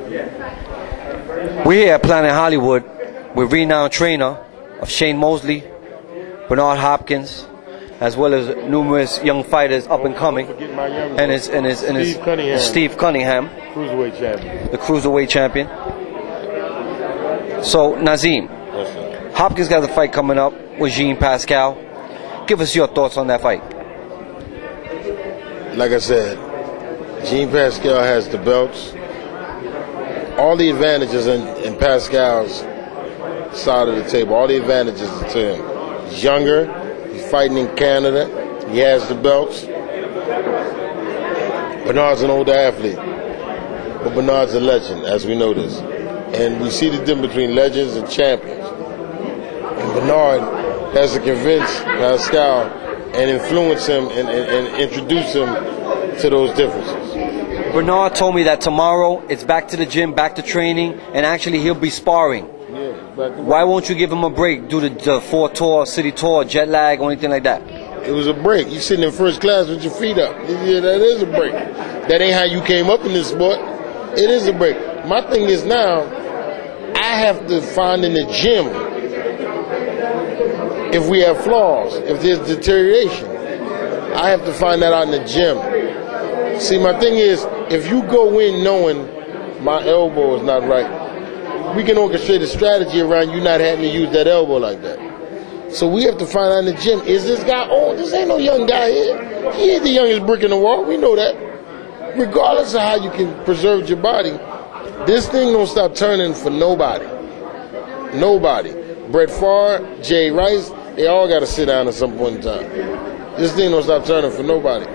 We're here at Planet Hollywood with renowned trainer of Shane Mosley, Bernard Hopkins, as well as numerous young fighters up and coming, and Steve Cunningham, cruiserweight champion. The cruiserweight champion. So Nazim, Hopkins got a fight coming up with Jean Pascal. Give us your thoughts on that fight. Like I said, Jean Pascal has the belts. All the advantages in Pascal's side of the table. All the advantages to him. He's younger. He's fighting in Canada. He has the belts. Bernard's an older athlete, but Bernard's a legend, as we know this. And we see the difference between legends and champions. And Bernard has to convince Pascal and influence him and introduce him to those differences. Bernard told me that tomorrow it's back to the gym, back to training, and actually he'll be sparring. Yeah, why won't you give him a break due to the 4 tour, city tour, jet lag, or anything like that? It was a break. You're sitting in first class with your feet up. Yeah, that is a break. That ain't how you came up in this sport. It is a break. My thing is now, I have to find in the gym if we have flaws, if there's deterioration. I have to find that out in the gym. See, my thing is, if you go in knowing my elbow is not right, we can orchestrate a strategy around you not having to use that elbow like that. So we have to find out in the gym, is this guy old? This ain't no young guy here. He ain't the youngest brick in the wall. We know that. Regardless of how you can preserve your body, this thing don't stop turning for nobody. Nobody. Brett Favre, Jay Rice, they all got to sit down at some point in time. This thing don't stop turning for nobody.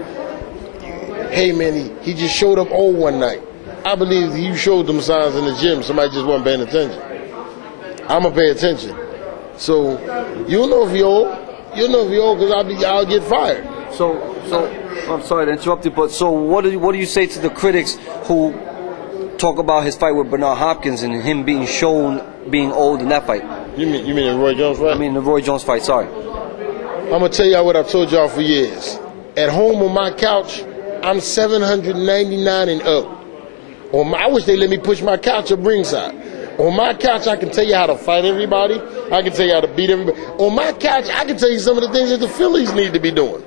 Hey man, he just showed up old one night. I believe you showed them signs in the gym. Somebody just wasn't paying attention. I'm gonna pay attention. So you'll know if you're old. You'll know if you're old because I'll get fired. So I'm sorry to interrupt you, but so what do you say to the critics who talk about his fight with Bernard Hopkins and him being shown being old in that fight? You mean the Roy Jones fight? I mean the Roy Jones fight. Sorry. I'm gonna tell y'all what I've told y'all for years. At home on my couch, I'm 799 and up. I wish they let me push my couch up ringside. On my couch, I can tell you how to fight everybody. I can tell you how to beat everybody. On my couch, I can tell you some of the things that the Phillies need to be doing.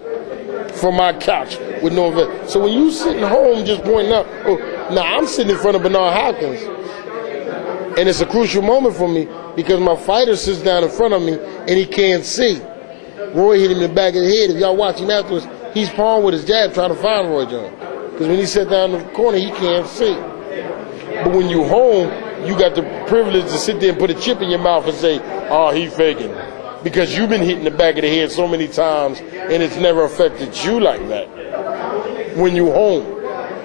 From my couch with no event. So when you sitting home just pointing out, now I'm sitting in front of Bernard Hopkins, and it's a crucial moment for me because my fighter sits down in front of me and he can't see. Roy hit him in the back of the head. If y'all watch him afterwards, he's pawing with his jab trying to find Roy Jones. Because when he sat down in the corner, he can't see. But when you home, you got the privilege to sit there and put a chip in your mouth and say, oh, he faking. Because you've been hitting the back of the head so many times and it's never affected you like that. When you home.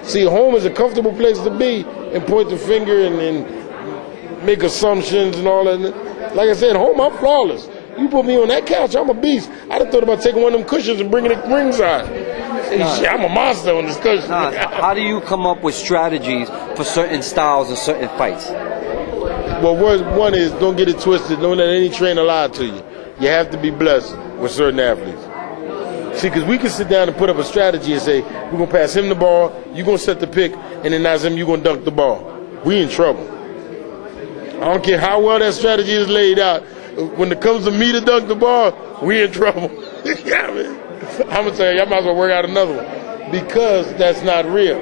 See, home is a comfortable place to be and point the finger and make assumptions and all that. Like I said, home, I'm flawless. You put me on that couch, I'm a beast. I'd have thought about taking one of them cushions and bringing it ringside. I'm a monster on this cushion. How do you come up with strategies for certain styles and certain fights? Well, one is don't get it twisted. Don't let any trainer lie to you. You have to be blessed with certain athletes. See, because we can sit down and put up a strategy and say, we're going to pass him the ball, you're going to set the pick, and then Nazim, you're going to dunk the ball. We in trouble. I don't care how well that strategy is laid out. When it comes to me to dunk the ball, we in trouble. Yeah, man. I'm going to tell you, y'all might as well work out another one. Because that's not real.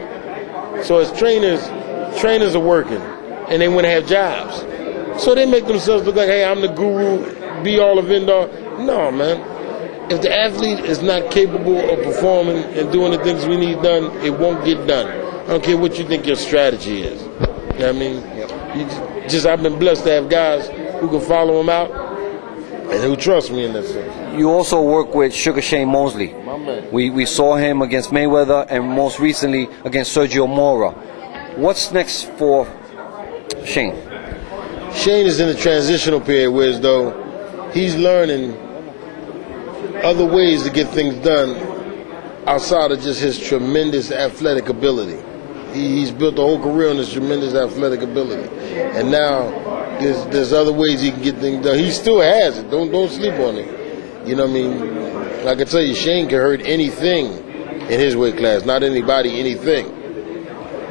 So as trainers are working, and they want to have jobs. So they make themselves look like, hey, I'm the guru, be all of end all. No, man. If the athlete is not capable of performing and doing the things we need done, it won't get done. I don't care what you think your strategy is. You know what I mean? I've been blessed to have guys who can follow them out and who trust me in that sense. You also work with Sugar Shane Mosley. My man. We saw him against Mayweather and most recently against Sergio Mora. What's next for Shane? Shane is in a transitional period where as though he's learning other ways to get things done outside of just his tremendous athletic ability. He's built a whole career on his tremendous athletic ability. And now there's other ways he can get things done. He still has it. Don't sleep on it. You know what I mean? Like I tell you, Shane can hurt anything in his weight class. Not anybody, anything.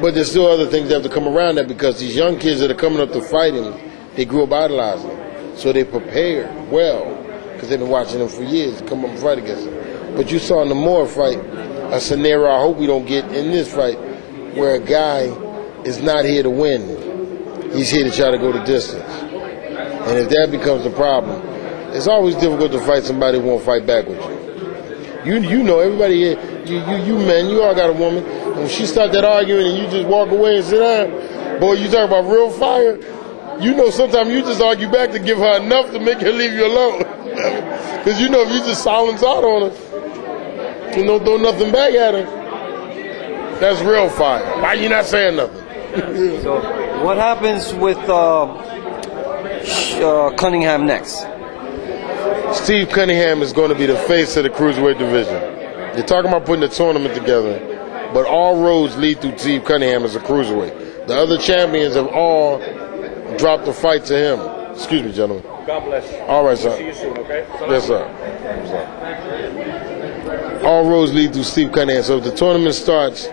But there's still other things that have to come around that, because these young kids that are coming up to fight him, they grew up idolizing him. So they prepared well, because they've been watching him for years to come up and fight against him. But you saw in the Moore fight a scenario I hope we don't get in this fight, where a guy is not here to win. He's here to try to go the distance. And if that becomes a problem, it's always difficult to fight somebody who won't fight back with you. You know, everybody here, you men, you all got a woman. And when she start that arguing and you just walk away and sit down, boy, you talk about real fire. You know, sometimes you just argue back to give her enough to make her leave you alone. Because you know, if you just silence out on her, you don't throw nothing back at her, that's real fire. Why you not saying nothing? So, what happens with Cunningham next? Steve Cunningham is going to be the face of the cruiserweight division. They're talking about putting a tournament together, but all roads lead through Steve Cunningham as a cruiserweight. The other champions have all dropped the fight to him. Excuse me, gentlemen. God bless. All right, sir. See you soon, okay? Yes, sir. All roads lead through Steve Cunningham. So if the tournament starts,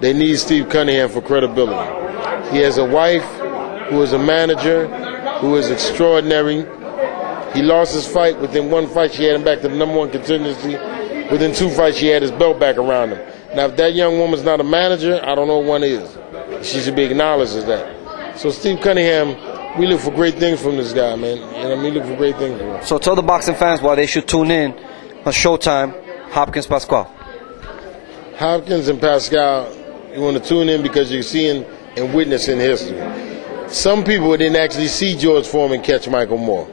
they need Steve Cunningham for credibility. He has a wife who is a manager, who is extraordinary. He lost his fight. Within one fight, she had him back to the #1 contingency. Within 2 fights, she had his belt back around him. Now, if that young woman's not a manager, I don't know what one is. She should be acknowledged as that. So Steve Cunningham, we look for great things from this guy, man. You know what I mean? We look for great things from him. So tell the boxing fans why they should tune in on Showtime, Hopkins Pascal. Hopkins and Pascal, you want to tune in because you're seeing and witnessing history. Some people didn't actually see George Foreman catch Michael Moore.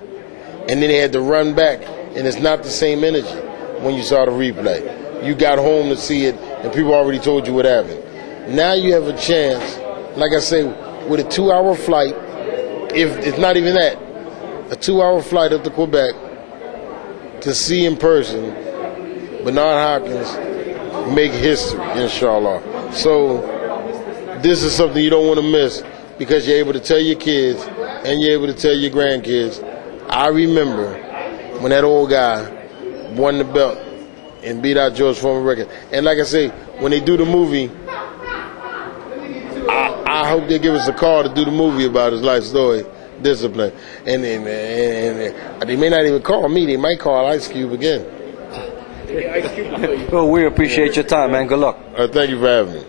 And then they had to run back, and it's not the same energy when you saw the replay. You got home to see it, and people already told you what happened. Now you have a chance, like I say, with a 2-hour flight, if it's not even that, a 2-hour flight up to Quebec to see in person Bernard Hopkins make history, inshallah. So this is something you don't want to miss, because you're able to tell your kids and you're able to tell your grandkids, I remember when that old guy won the belt and beat out George Foreman record. And like I say, when they do the movie, I hope they give us a call to do the movie about his life story, Discipline. And they may not even call me. They might call Ice Cube again. Well, we appreciate your time, man. Good luck. Thank you for having me.